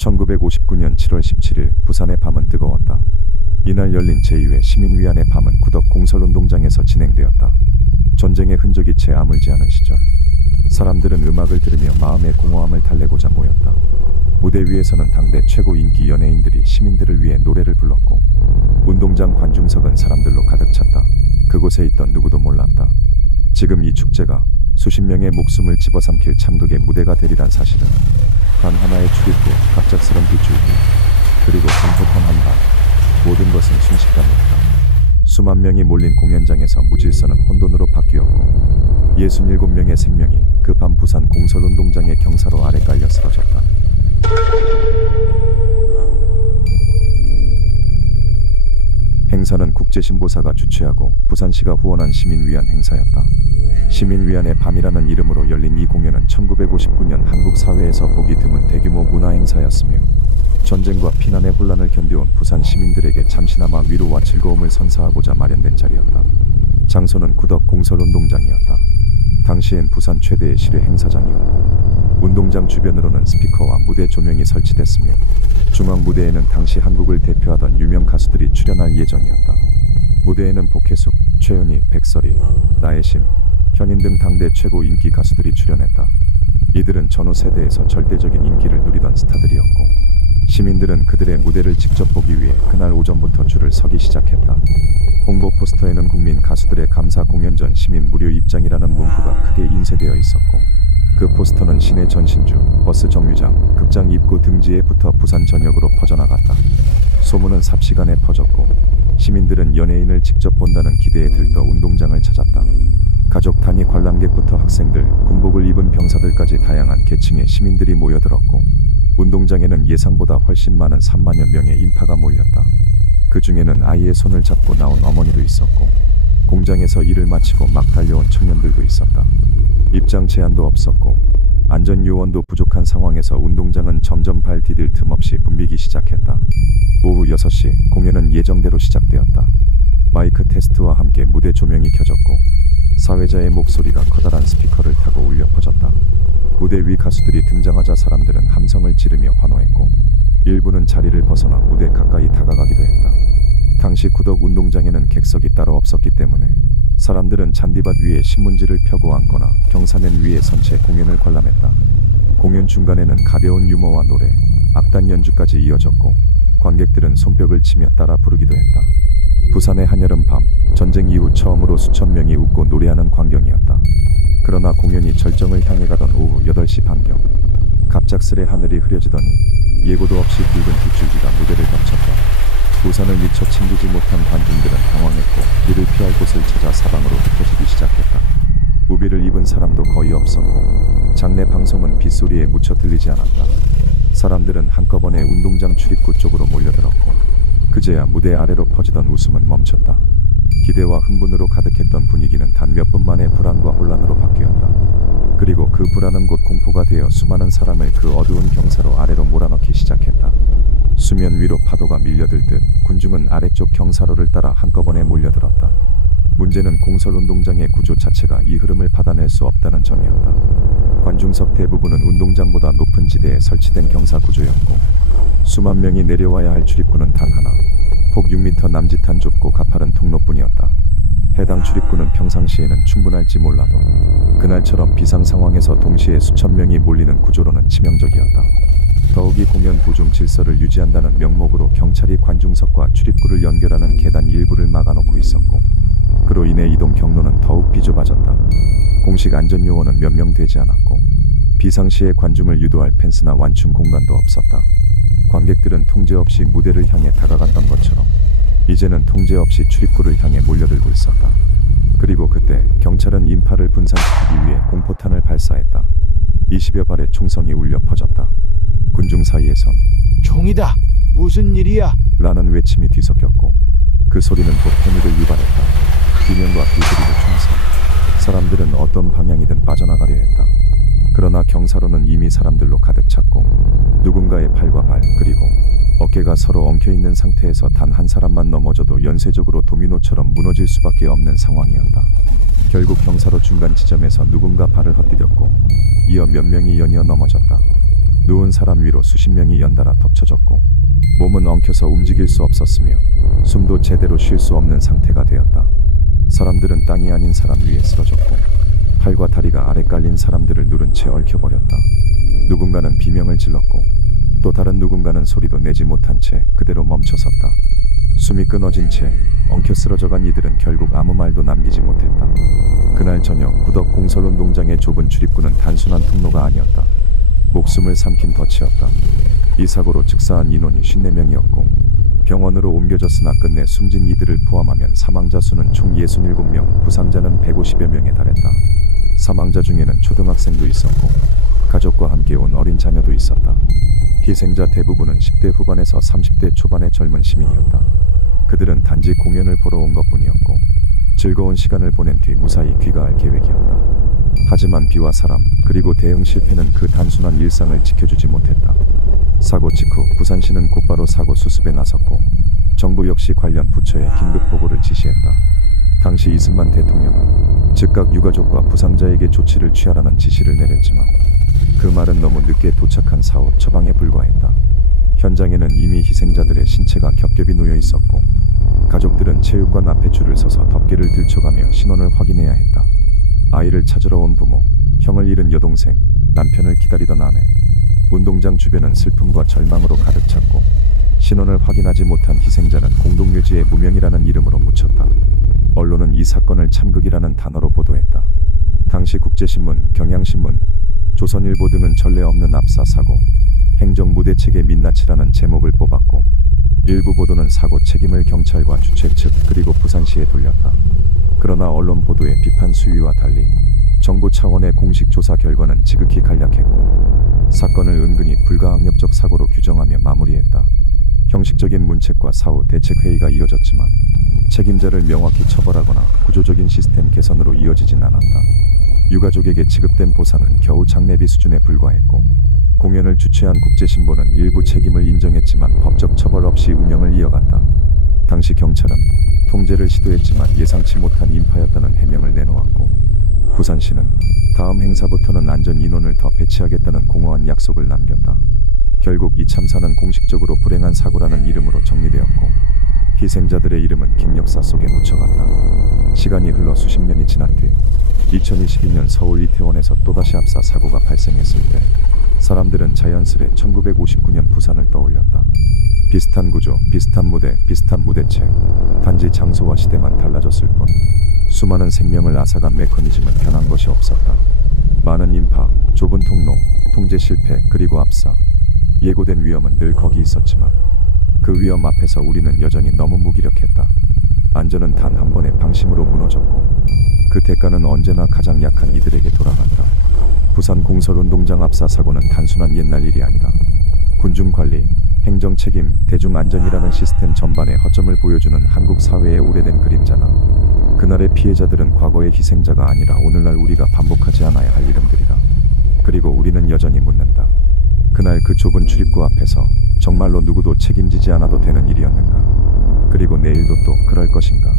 1959년 7월 17일 부산의 밤은 뜨거웠다. 이날 열린 제2회 시민위안의 밤은 구덕 공설운동장에서 진행되었다. 전쟁의 흔적이 채 아물지 않은 시절, 사람들은 음악을 들으며 마음의 공허함을 달래고자 모였다. 무대 위에서는 당대 최고 인기 연예인들이 시민들을 위해 노래를 불렀고, 운동장 관중석은 사람들로 가득 찼다. 그곳에 있던 누구도 몰랐다. 지금 이 축제가 수십 명의 목숨을 집어삼킬 참극의 무대가 되리란 사실은 단 하나의 출입구, 갑작스런 빗줄기, 그리고 공포탄 한 방, 모든 것은 순식간이었다. 수만 명이 몰린 공연장에서 무질서는 혼돈으로 바뀌었고, 67명의 생명이 그 밤 부산 공설운동장의 경사로 아래 깔려 쓰러졌다. 행사는 국제신보사가 주최하고 부산시가 후원한 시민위안 행사였다. 시민위안의 밤이라는 이름으로 열린 이 공연은 1959년 한국 사회에서 보기 드문 대규모 문화행사였으며, 전쟁과 피난의 혼란을 견뎌온 부산 시민들에게 잠시나마 위로와 즐거움을 선사하고자 마련된 자리였다. 장소는 구덕 공설운동장이었다. 당시엔 부산 최대의 실외 행사장이었고, 운동장 주변으로는 스피커와 무대 조명이 설치됐으며, 중앙 무대에는 당시 한국을 대표하던 유명 가수들이 출연할 예정이었다. 무대에는 복혜숙, 최은희, 백설이, 나혜심, 현인 등 당대 최고 인기 가수들이 출연했다. 이들은 전후 세대에서 절대적인 인기를 누리던 스타들이었고, 시민들은 그들의 무대를 직접 보기 위해 그날 오전부터 줄을 서기 시작했다. 홍보 포스터에는 국민 가수들의 감사 공연 전 시민 무료 입장이라는 문구가 크게 인쇄되어 있었고, 그 포스터는 시내 전신주, 버스 정류장, 극장 입구 등지에 붙어 부산 전역으로 퍼져나갔다. 소문은 삽시간에 퍼졌고, 시민들은 연예인을 직접 본다는 기대에 들떠 운동장을 찾았다. 가족 단위 관람객부터 학생들, 군복을 입은 병사들까지 다양한 계층의 시민들이 모여들었고, 운동장에는 예상보다 훨씬 많은 3만여 명의 인파가 몰렸다. 그 중에는 아이의 손을 잡고 나온 어머니도 있었고, 공장에서 일을 마치고 막 달려온 청년들도 있었다. 입장 제한도 없었고, 안전 요원도 부족한 상황에서 운동장은 점점 발 디딜 틈 없이 붐비기 시작했다. 오후 6시 공연은 예정대로 시작되었다. 마이크 테스트와 함께 무대 조명이 켜졌고, 사회자의 목소리가 커다란 스피커를 타고 울려 퍼졌다. 무대 위 가수들이 등장하자 사람들은 함성을 지르며 환호했고, 일부는 자리를 벗어나 무대 가까이 다가가기도 했다. 당시 구덕 운동장에는 객석이 따로 없었기 때문에 사람들은 잔디밭 위에 신문지를 펴고 앉거나 경사면 위에 선 채 공연을 관람했다. 공연 중간에는 가벼운 유머와 노래, 악단 연주까지 이어졌고, 관객들은 손뼉을 치며 따라 부르기도 했다. 부산의 한여름 밤, 전쟁 이후 처음으로 수천 명이 웃고 노래하는 광경이었다. 그러나 공연이 절정을 향해 가던 오후 8시 반경, 갑작스레 하늘이 흐려지더니 예고도 없이 붉은 빗줄기가 무대를 덮쳤다. 부산을 미처 챙기지 못한 관중들은 당황했고, 이를 피할 곳을 찾아 사방으로 흩어지기 시작했다. 우비를 입은 사람도 거의 없었고, 장례 방송은 빗소리에 묻혀 들리지 않았다. 사람들은 한꺼번에 운동장 출입구 쪽으로 몰려들었고, 그제야 무대 아래로 퍼지던 웃음은 멈췄다. 기대와 흥분으로 가득했던 분위기는 단 몇 분 만에 불안과 혼란으로 바뀌었다. 그리고 그 불안은 곧 공포가 되어 수많은 사람을 그 어두운 경사로 아래로 몰아넣기 시작했다. 수면 위로 파도가 밀려들듯 군중은 아래쪽 경사로를 따라 한꺼번에 몰려들었다. 문제는 공설운동장의 구조 자체가 이 흐름을 받아낼 수 없다는 점이었다. 관중석 대부분은 운동장보다 높은 지대에 설치된 경사 구조였고, 수만 명이 내려와야 할 출입구는 단 하나, 폭 6m 남짓한 좁고 가파른 통로뿐이었다. 해당 출입구는 평상시에는 충분할지 몰라도 그날처럼 비상 상황에서 동시에 수천 명이 몰리는 구조로는 치명적이었다. 더욱이 공연 도중 질서를 유지한다는 명목으로 경찰이 관중석과 출입구를 연결하는 계단 일부를 막아놓고 있었고, 그로 인해 이동 경로는 더욱 비좁아졌다. 공식 안전요원은 몇 명 되지 않았고, 비상시에 관중을 유도할 펜스나 완충 공간도 없었다. 관객들은 통제 없이 무대를 향해 다가갔던 것처럼 이제는 통제 없이 출입구를 향해 몰려들고 있었다. 그리고 그때 경찰은 인파를 분산시키기 위해 공포탄을 발사했다. 20여 발의 총성이 울려 퍼졌다. 군중 사이에선 총이다! 무슨 일이야? 라는 외침이 뒤섞였고, 그 소리는 곧 패닉을 유발했다. 비명과 비소리도 총성. 사람들은 어떤 방향이든 빠져나가려 했다. 그러나 경사로는 이미 사람들로 가득 찼고, 누군가의 팔과 발, 그리고 어깨가 서로 엉켜있는 상태에서 단 한 사람만 넘어져도 연쇄적으로 도미노처럼 무너질 수밖에 없는 상황이었다. 결국 경사로 중간 지점에서 누군가 발을 헛디뎠고, 이어 몇 명이 연이어 넘어졌다. 누운 사람 위로 수십 명이 연달아 덮쳐졌고 몸은 엉켜서 움직일 수 없었으며 숨도 제대로 쉴 수 없는 상태가 되었다. 사람들은 땅이 아닌 사람 위에 쓰러졌고 팔과 다리가 아래 깔린 사람들을 누른 채 얽혀버렸다. 누군가는 비명을 질렀고 또 다른 누군가는 소리도 내지 못한 채 그대로 멈춰섰다. 숨이 끊어진 채 엉켜 쓰러져간 이들은 결국 아무 말도 남기지 못했다. 그날 저녁 구덕 공설운동장의 좁은 출입구는 단순한 통로가 아니었다. 목숨을 삼킨 덫이었다. 이 사고로 즉사한 인원이 54명이었고 병원으로 옮겨졌으나 끝내 숨진 이들을 포함하면 사망자 수는 총 67명, 부상자는 150여 명에 달했다. 사망자 중에는 초등학생도 있었고 가족과 함께 온 어린 자녀도 있었다. 희생자 대부분은 10대 후반에서 30대 초반의 젊은 시민이었다. 그들은 단지 공연을 보러 온 것뿐이었고 즐거운 시간을 보낸 뒤 무사히 귀가할 계획이었다. 하지만 비와 사람 그리고 대응 실패는 그 단순한 일상을 지켜주지 못했다. 사고 직후 부산시는 곧바로 사고 수습에 나섰고 정부 역시 관련 부처에 긴급 보고를 지시했다. 당시 이승만 대통령은 즉각 유가족과 부상자에게 조치를 취하라는 지시를 내렸지만 그 말은 너무 늦게 도착한 사후 처방에 불과했다. 현장에는 이미 희생자들의 신체가 겹겹이 놓여 있었고 가족들은 체육관 앞에 줄을 서서 덮개를 들춰가며 신원을 확인해야 했다. 아이를 찾으러 온 부모, 형을 잃은 여동생, 남편을 기다리던 아내. 운동장 주변은 슬픔과 절망으로 가득 찼고 신원을 확인하지 못한 희생자는 공동묘지에 무명이라는 이름으로 묻혔다. 언론은 이 사건을 참극이라는 단어로 보도했다. 당시 국제신문, 경향신문, 조선일보 등은 전례 없는 압사 사고, 행정무대책의 민낯이라는 제목을 뽑았고 일부 보도는 사고 책임을 경찰과 주최 측 그리고 부산시에 돌렸다. 그러나 언론 보도의 비판 수위와 달리 정부 차원의 공식 조사 결과는 지극히 간략했고 사건을 은근히 불가항력적 사고로 규정하며 마무리했다. 형식적인 문책과 사후 대책회의가 이어졌지만 책임자를 명확히 처벌하거나 구조적인 시스템 개선으로 이어지진 않았다. 유가족에게 지급된 보상은 겨우 장례비 수준에 불과했고 공연을 주최한 국제신보는 일부 책임을 인정했지만 법적 처벌 없이 운영을 이어갔다. 당시 경찰은 통제를 시도했지만 예상치 못한 인파였다는 해명을 내놓았고 부산시는 다음 행사부터는 안전 인원을 더 배치하겠다는 공허한 약속을 남겼다. 결국 이 참사는 공식적으로 불행한 사고라는 이름으로 정리되었고 희생자들의 이름은 긴 역사 속에 묻혀갔다. 시간이 흘러 수십 년이 지난 뒤 2022년 서울 이태원에서 또다시 압사 사고가 발생했을 때 사람들은 자연스레 1959년 부산을 떠올렸다. 비슷한 구조, 비슷한 무대, 비슷한 무대체. 단지 장소와 시대만 달라졌을 뿐 수많은 생명을 앗아간 메커니즘은 변한 것이 없었다. 많은 인파, 좁은 통로, 통제 실패, 그리고 압사. 예고된 위험은 늘 거기 있었지만 그 위험 앞에서 우리는 여전히 너무 무기력했다. 안전은 단 한 번의 방심으로 무너졌고 그 대가는 언제나 가장 약한 이들에게 돌아갔다. 부산 공설운동장 압사 사고는 단순한 옛날 일이 아니다. 군중관리, 행정책임, 대중안전이라는 시스템 전반의 허점을 보여주는 한국 사회의 오래된 그림자다. 그날의 피해자들은 과거의 희생자가 아니라 오늘날 우리가 반복하지 않아야 할 이름들이다. 그리고 우리는 여전히 묻는다. 그날 그 좁은 출입구 앞에서 정말로 누구도 책임지지 않아도 되는 일이었는가? 그리고 내일도 또 그럴 것인가?